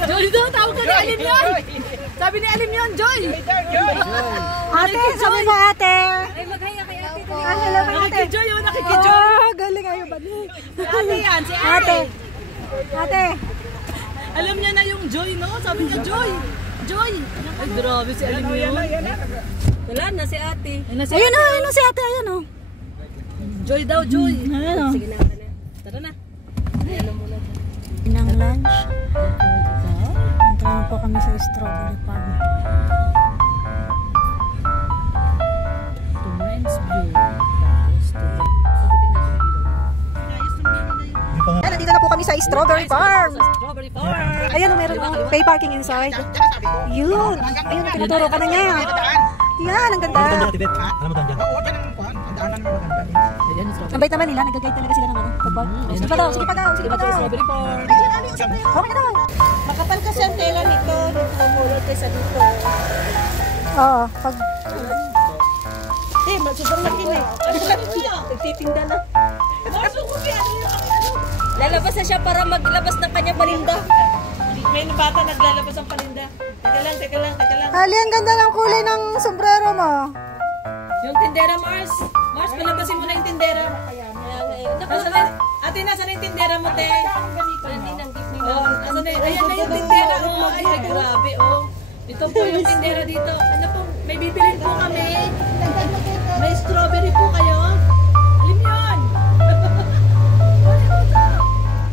Joy daw, tawag ka ni Alim yun. Sabi ni Alim yun, Joy. Ate, sabi mo ate. Ay, maghaya kay ate. Hello, ate. Nakikijoy yun, nakikijoy. Oh, galing ayo ba? Si ate yan, si Ate. Ate. Alam niya na yung Joy, no? Sabi niya, Joy. Joy. Ay, grabe si Alim yun. Wala na si ate. Ayun o, si ate, ayun o. Joy daw, Joy. Ayun o. Sige na, tara na. Ayan na muna. Inang lunch. Entrahan po kami sa strawberry farm. Tumains View. Nandito na po kami sa strawberry farm. Strawberry farm. Ayun, meron pay parking inside. Yun. Ayun, tinuturo ka na niya. Yan, ang ganda. Alam mo dyan? Oo, dyan ang kuhan. Ang daanan mo maganda. Ang bait naman nila, nag-guide talaga sila ng ano. Sige pa daw, sige pa daw, sige pa daw. Strawberry farm. Okay na daw. Makapal kasi ang tela nito, namulot kaysa dito. Oo, pag... Sobrang laki na. Nagtitinda na. Lalabas na siya para maglabas ng kanyang palinda. May bata naglalabas ang palinda. Teka lang. Ali, ang ganda ng kulay ng sombrero mo. Yung tindera, Mars. Mars, palabasin mo na yung tindera. Ate, nasa na yung tindera mo, te? Oh, nasa na, ayan na yung tindera. Oh, ay, grabe, oh. Ito po yung tindera dito. Ano po, may bibilin po kami. May strawberry po kayo. Alim yun.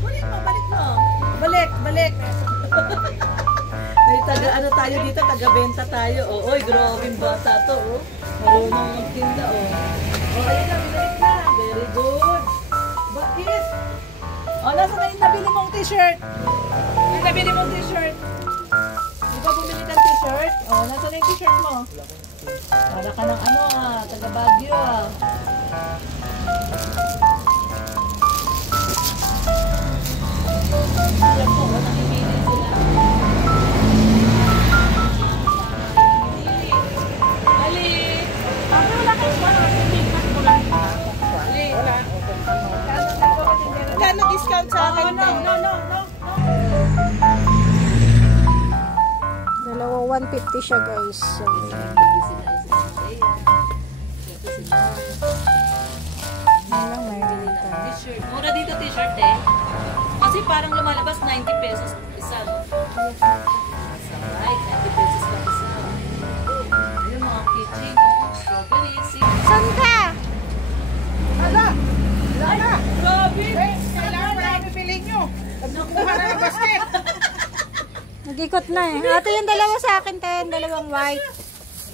Kunin mo, balik mo. Balik. May taga, ano tayo dito, taga-benta tayo. Oh, oy, grabe yung bata to, oh. Marunong magtinda, oh. Oh, ayun na, binalik na. Very good. Bakit? Oh, nasa na yung nabili mong t-shirt? Yung nabili mong t-shirt? Di ba bumili ng t-shirt? Oh, nasa na yung t-shirt mo? Para ka ng ano taga Baguio Alam mo, nakimili sila. Ali! Ako wala kayo ba? Ali! Wala. Kano discount sa akin? No. Dalawa 150 siya guys. So, lang may dito. T-shirt. Mura dito t-shirt eh. Kasi parang lumalabas 90 pesos isa, no? Right, 90 pesos pa isa. Ayun mga kitchen, no? Strawberry, Saan ka? Wala na. grabe! Kailangan pa namin bilhin nyo. Nagkukuha na ng basket. Nag-ikot na eh. Ate, yung dalawa sa akin tayo, yung dalawang white.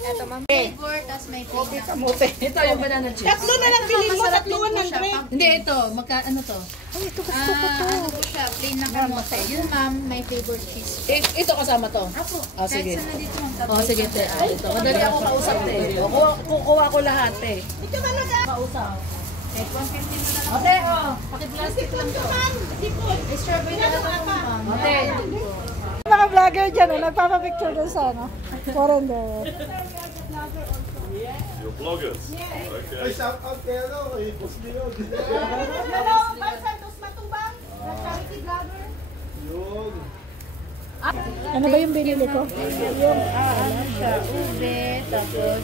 Ito, ma'am. Flavor, tapos may Kopi kamote. Ito yung banana chips. Tatlo na lang bilhin mo, tatlo 100. Hindi, ito. Ano to? Ay, ito gusto ko to. ano po siya, plain na kamote. Yun ma'am, may flavor cheese. Ito kasama to. Apo, Oh, sige. kahit saan na dito ma'am. Oh, sige, te. Ito. Madali ako kausap, te. Kukuha ko lahat, te. Ito ba na Kausap. Kahit 150 na lang. Ote, oh. Paki-plastic lang to. Strawberry na lang po ma'am. Ote. Mga vlogger dyan, nagpapapicture doon sa ano. Foreigner. You're vloggers? Okay. Ay, shout out kayo no, kay Boss Leon. Yun. Ano ba yung binili ko? Yung ano siya, ube, tapos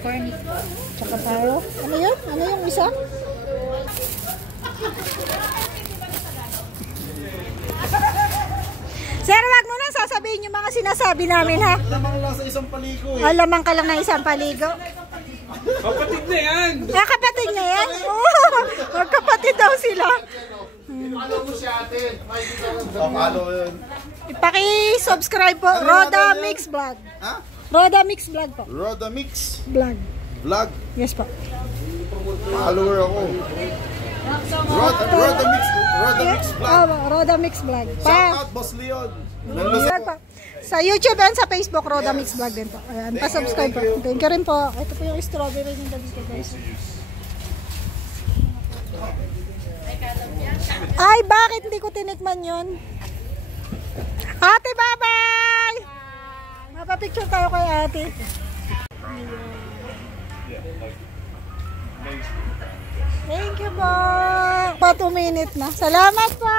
cornic po. Tsaka taro. Ano yun? Ano yung isa? Sir, wag mo na sasabihin yung mga sinasabi namin ha. Lamang lang sa isang paligo eh. Alamang ka lang ng isang paligo. Kapatid na yan! Ah, kapatid niya yan? Oo, magkapatid daw sila. Follow mo si ate. Follow yun. Paki-subscribe po, Roda Mix Vlog. Ha? Roda Mix Vlog po. Roda Mix Vlog. Vlog. Yes po. Follower ako. Roda Mix Vlog. Oh, Roda Mix Vlog. Shout out Boss Leon. Vlog po. Sa YouTube and sa Facebook, Roda Mix Vlog din po. Ayan, pa-subscribe po. Thank you rin po. Ito po yung strawberry ng gabi ko guys. Ay, bakit hindi ko tinikman yun? Ate, bye-bye! Mapapicture tayo kay ate. Thank you po. Pa 2 minutes na. Salamat po.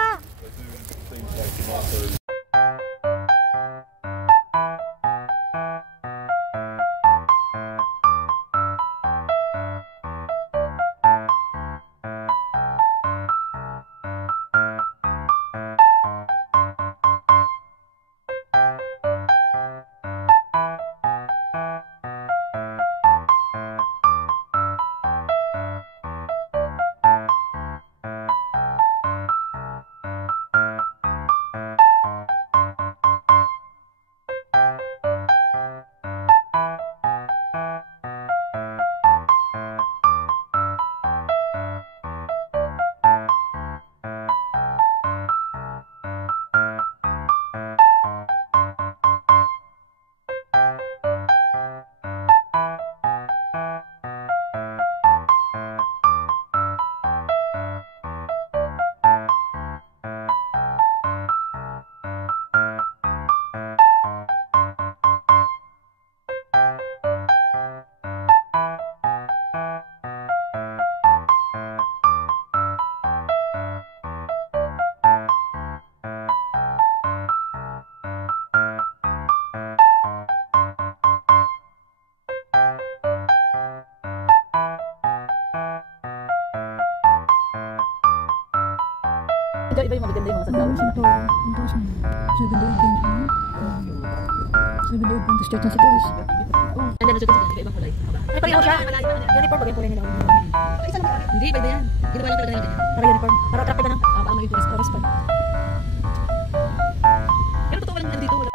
Iba yung magaganda yung mga sunflower. Sa ganda yung straight na sa tuwas. And then, iba-ibang kulay. Ay, pareho siya. Uniform ba yung kulay nila? Hindi, iba yan. Ginawa lang talaga nila ganyan. Para uniform. Para attractive ka na. Para maging tourist. Tourist pa. Pero totoo lang dito, wala